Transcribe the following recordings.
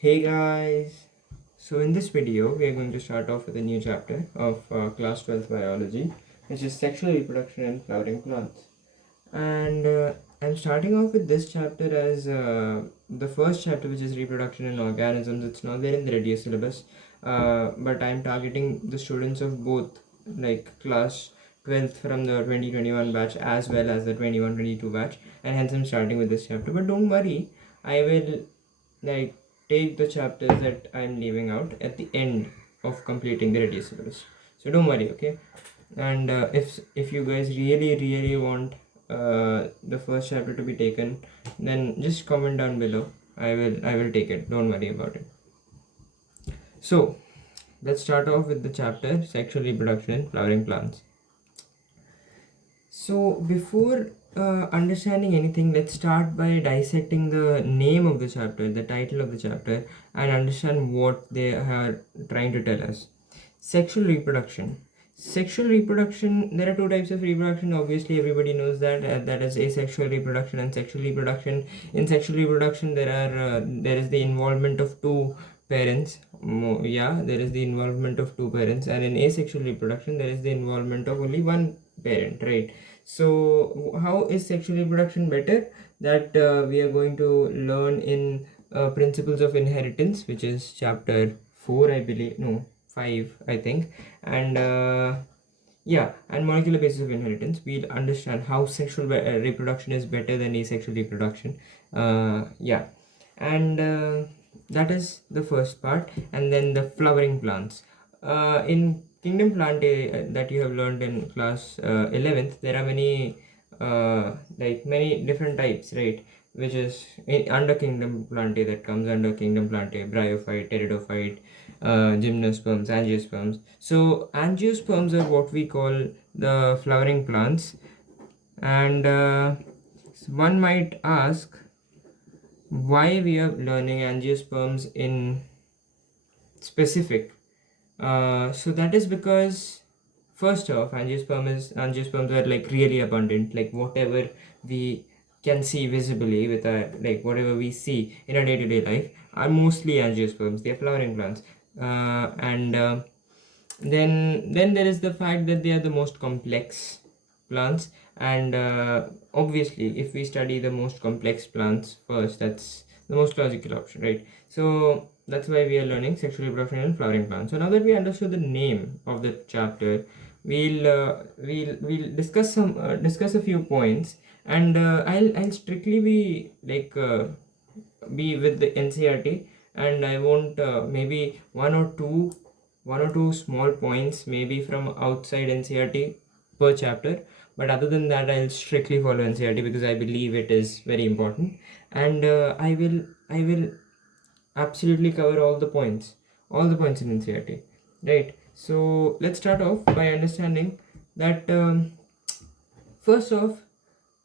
Hey guys! So in this video, we are going to start off with a new chapter of class 12th biology, which is sexual reproduction in flowering plants. And I'm starting off with this chapter as the first chapter, which is reproduction in organisms. It's not there in the ready syllabus, but I'm targeting the students of both, like class 12th from the 2021 batch as well as the 21-22 batch, and hence I'm starting with this chapter. But don't worry, I will like take the chapters that I'm leaving out at the end of completing the ready syllabus. So don't worry, okay? And if you guys really want the first chapter to be taken, then just comment down below. I will take it. Don't worry about it. So let's start off with the chapter sexual reproduction in flowering plants. So before understanding anything, let's start by dissecting the name of the chapter, the title of the chapter, and understand what they are trying to tell us. Sexual reproduction. Sexual reproduction, there are two types of reproduction. Obviously, everybody knows that that is asexual reproduction and sexual reproduction. In sexual reproduction, there is the involvement of two parents. Yeah, there is the involvement of two parents, and in asexual reproduction, there is the involvement of only one parent, right? So how is sexual reproduction better? That we are going to learn in principles of inheritance, which is chapter 4, I believe. No, 5, I think. And yeah, and molecular basis of inheritance. We'll understand how sexual reproduction is better than asexual reproduction. Yeah, and that is the first part. And then the flowering plants. In kingdom plantae that you have learned in class 11th, there are many many different types, right? Which is under kingdom plantae, that comes under kingdom plantae: bryophyte, pteridophyte, gymnosperms, angiosperms. So angiosperms are what we call the flowering plants. And one might ask why we are learning angiosperms in specific. So that is because, first off, angiosperms are like really abundant. Like whatever we can see visibly with our, like whatever we see in our day-to-day life are mostly angiosperms. They are flowering plants. And then there is the fact that they are the most complex plants. And obviously, if we study the most complex plants first, that's the most logical option, right? So that's why we are learning sexual reproduction in flowering plants. So now that we understood the name of the chapter, we'll discuss a few points. And I'll strictly be be with the NCRT, and I won't maybe one or two small points maybe from outside NCRT per chapter. But other than that, I'll strictly follow NCRT because I believe it is very important. And I will absolutely cover all the points in NCRT, right? So let's start off by understanding that first off,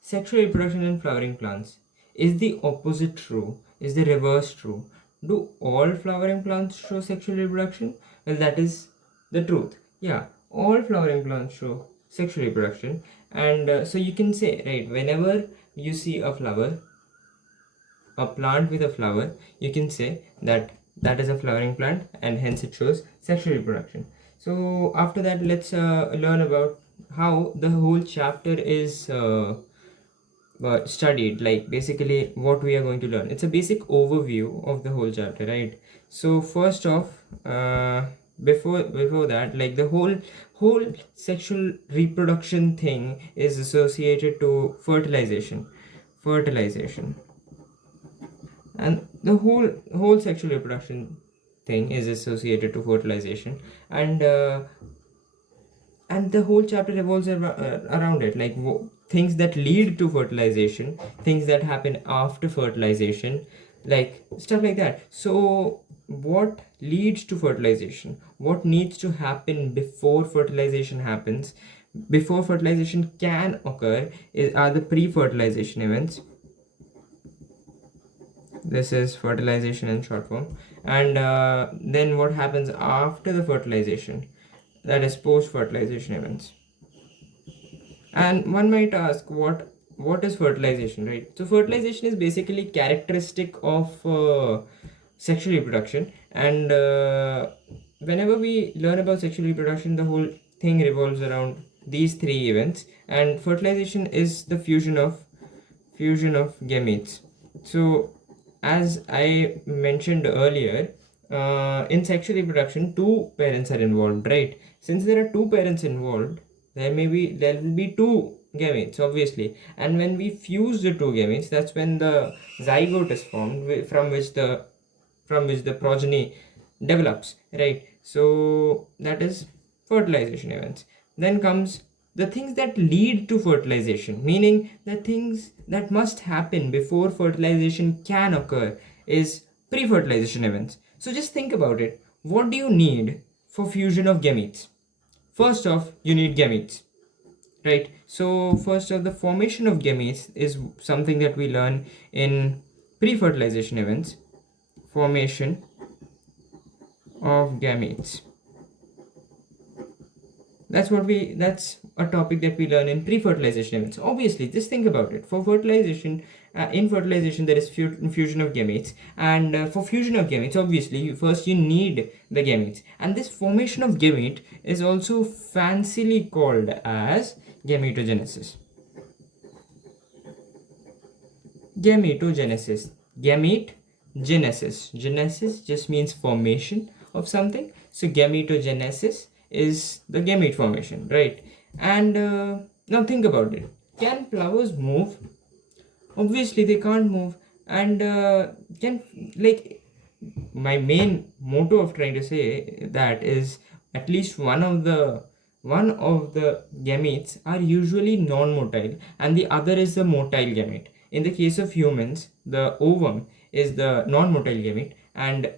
sexual reproduction in flowering plants. Is the opposite true? Is the reverse true? Do all flowering plants show sexual reproduction? Well, that is the truth. Yeah, all flowering plants show sexual reproduction. And so you can say, right, whenever you see a plant with a flower, you can say that that is a flowering plant, and hence it shows sexual reproduction. So after that, let's learn about how the whole chapter is studied, like basically what we are going to learn. It's a basic overview of the whole chapter, right? So first off, before that, like the whole sexual reproduction thing is associated to fertilization, and the whole sexual reproduction thing is associated to fertilization. And the whole chapter revolves around it, like things that lead to fertilization, things that happen after fertilization, like stuff like that. So what leads to fertilization, what needs to happen before fertilization happens, before fertilization can occur, are the pre-fertilization events. This is fertilization in short form. And then what happens after the fertilization, that is post-fertilization events. And one might ask, what is fertilization, right? So fertilization is basically characteristic of sexual reproduction. And whenever we learn about sexual reproduction, the whole thing revolves around these three events, and fertilization is the fusion of gametes. So as I mentioned earlier, in sexual reproduction, two parents are involved, right? Since there are two parents involved, there will be two gametes, obviously. And when we fuse the two gametes, that's when the zygote is formed, from which the progeny develops, right? So that is fertilization events. Then comes the things that lead to fertilization, meaning the things that must happen before fertilization can occur, is pre-fertilization events. So just think about it. What do you need for fusion of gametes? First off, you need gametes, right? So first off, the formation of gametes is something that we learn in pre-fertilization events. Formation of gametes, that's a topic that we learn in pre-fertilization events. Obviously, just think about it. For fertilization, in fertilization there is fusion of gametes, and for fusion of gametes, obviously you need the gametes, and this formation of gamete is also fancily called as gametogenesis. Gametogenesis. Gamete genesis just means formation of something, so gametogenesis is the gamete formation, right? And now think about it. Can flowers move? Obviously they can't move. And can, like, my main motto of trying to say that is, at least one of the gametes are usually non-motile, and the other is the motile gamete. In the case of humans, the ovum is the non-motile gamete and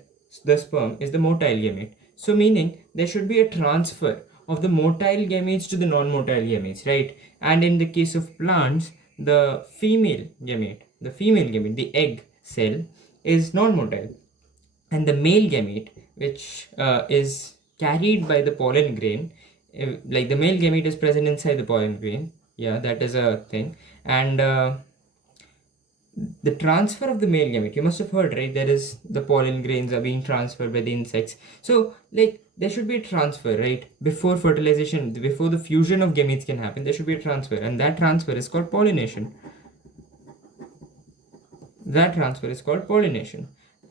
the sperm is the motile gamete. So meaning there should be a transfer of the motile gametes to the non-motile gametes, right? And in the case of plants, the female gamete, the egg cell, is non-motile, and the male gamete, which is carried by the pollen grain, like the male gamete is present inside the pollen grain. Yeah, that is a thing. And the transfer of the male gamete, you must have heard, right? There is, the pollen grains are being transferred by the insects. So like there should be a transfer, right? Before fertilization, before the fusion of gametes can happen, there should be a transfer, and that transfer is called pollination.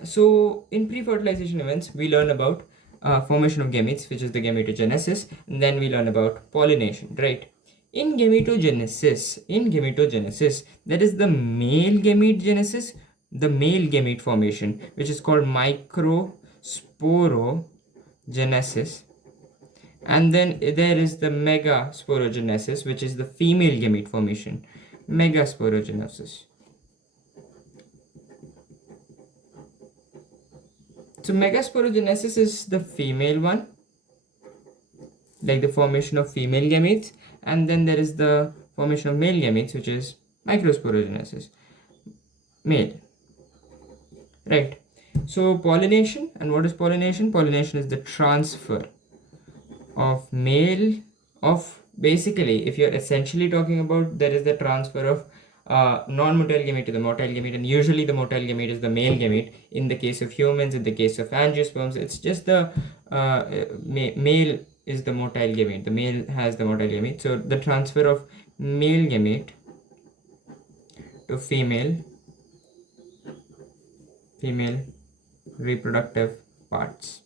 So in pre-fertilization events, we learn about formation of gametes, which is the gametogenesis, and then we learn about pollination, right? In gametogenesis, there is the male gamete genesis, the male gamete formation, which is called microsporogenesis, and then there is the megasporogenesis, which is the female gamete formation, megasporogenesis. So megasporogenesis is the female one, like the formation of female gametes, and then there is the formation of male gametes, which is microsporogenesis, male, right? So pollination, and what is pollination? Pollination is the transfer of basically, if you're essentially talking about, there is the transfer of non-motile gamete to the motile gamete, and usually the motile gamete is the male gamete. In the case of humans, in the case of angiosperms, it's just the male is the motile gamete. The male has the motile gamete. So the transfer of male gamete to female reproductive parts,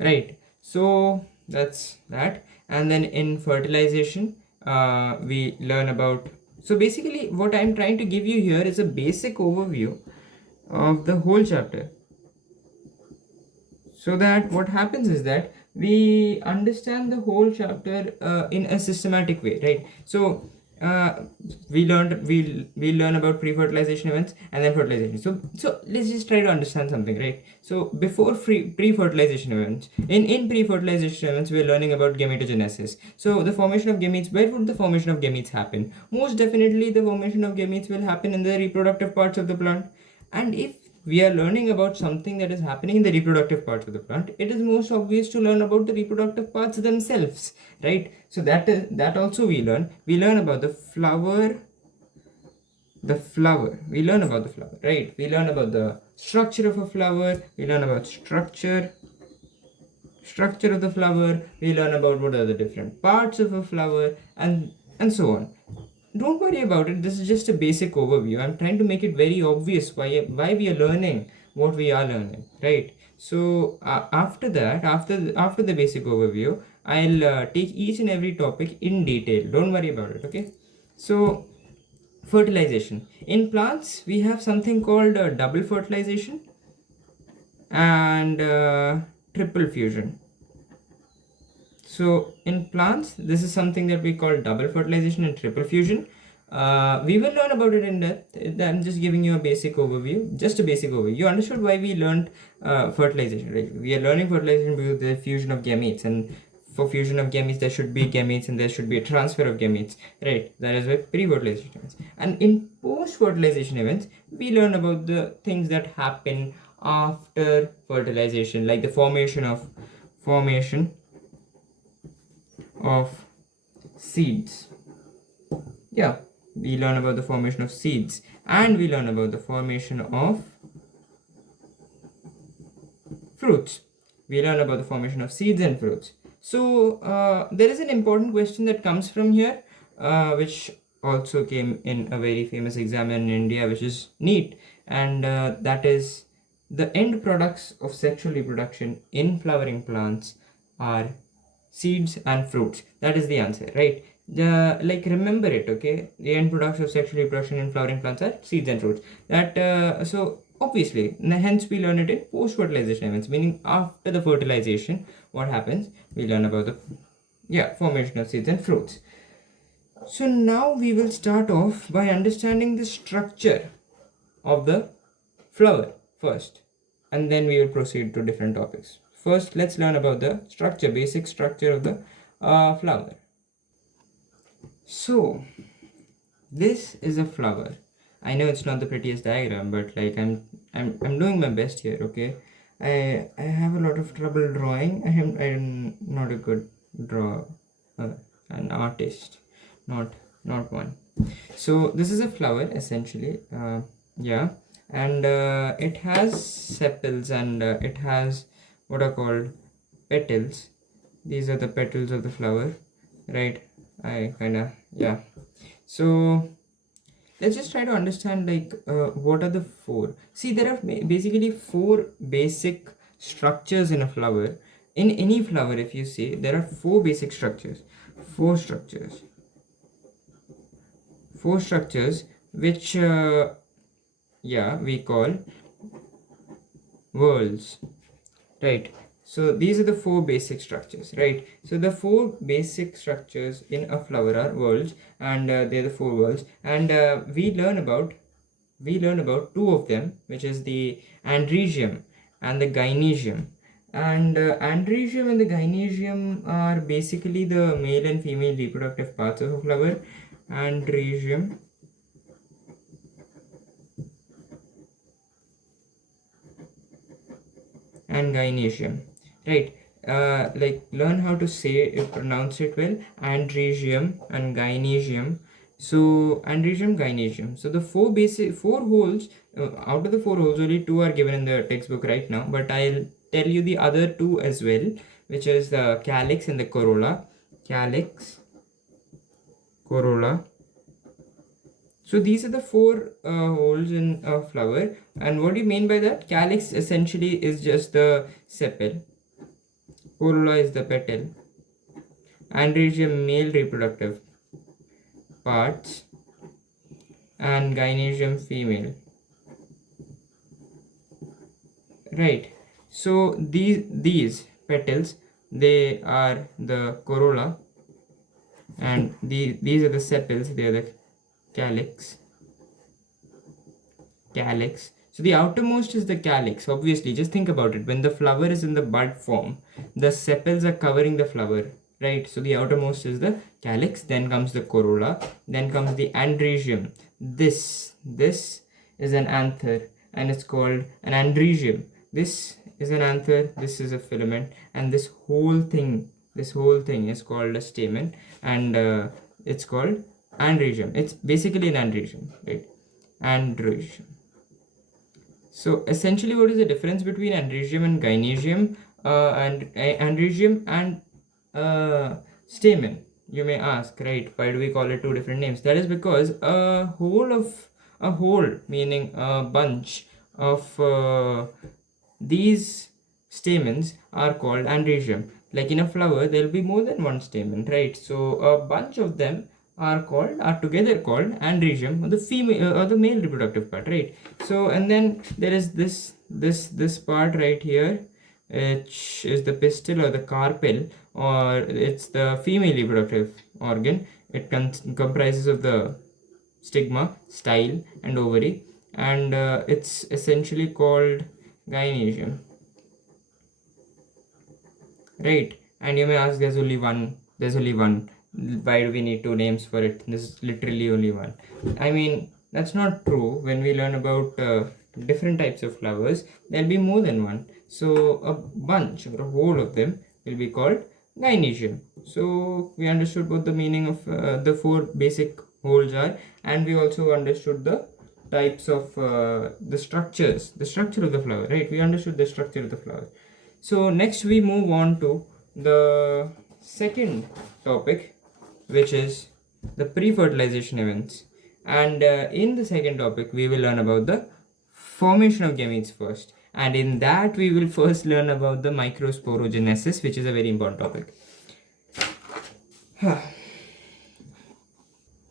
right? So that's that. And then in fertilization, we learn about, so basically what I'm trying to give you here is a basic overview of the whole chapter, so that what happens is that we understand the whole chapter in a systematic way, right? So we'll learn about pre-fertilization events and then fertilization. So let's just try to understand something, right? So before pre-fertilization events, in pre-fertilization events, we're learning about gametogenesis. So the formation of gametes, where would the formation of gametes happen? Most definitely the formation of gametes will happen in the reproductive parts of the plant. And if we are learning about something that is happening in the reproductive parts of the plant, it is most obvious to learn about the reproductive parts themselves, right? So that also we learn about the flower the flower. We learn about the flower, right? We learn about the structure of a flower. We learn about structure of the flower. We learn about what are the different parts of a flower, and so on. Don't worry about it. This is just a basic overview. I'm trying to make it very obvious why we are learning what we are learning, right? So after that, after the basic overview, I'll take each and every topic in detail. Don't worry about it, okay? So fertilization in plants, we have something called double fertilization and triple fusion. So in plants, this is something that we call double fertilization and triple fusion. We will learn about it in depth. I'm just giving you a basic overview, just a basic overview. You understood why we learned fertilization, right? We are learning fertilization because the fusion of gametes, and for fusion of gametes, there should be gametes and there should be a transfer of gametes, right? That is why pre-fertilization events. And in post-fertilization events, we learn about the things that happen after fertilization, like the formation of seeds. Yeah, we learn about the formation of seeds, and we learn about the formation of fruits. We learn about the formation of seeds and fruits. So there is an important question that comes from here, which also came in a very famous exam in India, which is NEET, and that is the end products of sexual reproduction in flowering plants are seeds and fruits. That is the answer, right? Like, remember it, okay? The end products of sexual reproduction in flowering plants are seeds and fruits. That so obviously, hence we learn it in post-fertilization events, meaning after the fertilization, what happens? We learn about the formation of seeds and fruits. So now we will start off by understanding the structure of the flower first, and then we will proceed to different topics. First, let's learn about the structure, basic structure of the flower. So this is a flower. I know it's not the prettiest diagram, but like I'm doing my best here, okay? I have a lot of trouble drawing. I'm not a good drawer, an artist, not one. So this is a flower essentially, yeah, and it has sepals, and it has what are called petals. These are the petals of the flower, right? I kind of, yeah. So let's just try to understand, like, what are the four. See, there are basically four basic structures in a flower. In any flower, if you see, there are four basic structures. Four structures which we call whorls, right? So these are the four basic structures, right? So the four basic structures in a flower are whorls, and they're the four whorls, and we learn about two of them, which is the androecium and the gynoecium. And androecium and the gynoecium are basically the male and female reproductive parts of a flower. Androecium and gynoecium, right? Like, learn how to pronounce it well. Androecium and gynoecium. So androecium, gynoecium. So the four holes, out of the four holes, only two are given in the textbook right now, but I'll tell you the other two as well, which is the calyx and the corolla. Calyx, corolla. So these are the four holes in a flower. And what do you mean by that? Calyx essentially is just the sepal. Corolla is the petal. Androecium, male reproductive parts. And gynoecium, female. Right. So these petals, they are the corolla. And these are the sepals, they are the calyx. So the outermost is the calyx. Obviously, just think about it. When the flower is in the bud form, the sepals are covering the flower, right? So the outermost is the calyx, then comes the corolla, then comes the androecium. This is an anther, and it's called an androecium. This is an anther, this is a filament, and this whole thing is called a stamen, and it's called androecium. It's basically an androecium, right? androecium. So essentially, what is the difference between androecium and gynecium, androecium and stamen? You may ask, right? Why do we call it two different names? That is because a whole, meaning a bunch of these stamens are called androecium. Like in a flower, there will be more than one stamen, right? So a bunch of them are together called androecium, or the female or the male reproductive part, right? So and then there is this part right here, which is the pistil or the carpel, or it's the female reproductive organ. It comprises of the stigma, style, and ovary, and it's essentially called gynecium, right? And you may ask, there's only one, why do we need two names for it? This is literally only one. I mean, that's not true. When we learn about different types of flowers, there'll be more than one. So a bunch or a whole of them will be called gynecium. So we understood what the meaning of the four basic wholes are, and we also understood the types of the structure of the flower, right? We understood the structure of the flower. So next we move on to the second topic, which is the pre-fertilization events. And in the second topic, we will learn about the formation of gametes first. And in that, we will first learn about the microsporogenesis, which is a very important topic.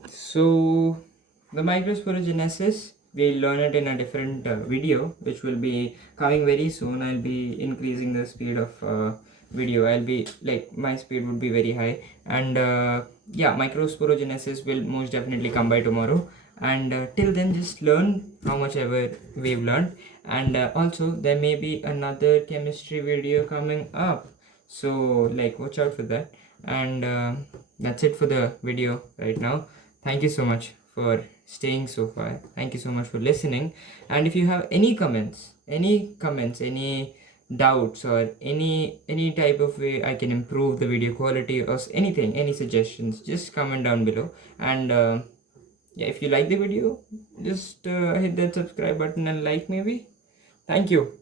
So the microsporogenesis, we'll learn it in a different video, which will be coming very soon. I'll be increasing the speed of video. I'll be like, my speed would be very high, and yeah, microsporogenesis will most definitely come by tomorrow. And till then, just learn how much ever we've learned. And also there may be another chemistry video coming up, so like watch out for that. And that's it for the video right now. Thank you so much for staying so far. Thank you so much for listening. And if you have any comments, any doubts, or any type of way I can improve the video quality, or anything, any suggestions, just comment down below. And yeah, if you like the video, just hit that subscribe button and like maybe. Thank you.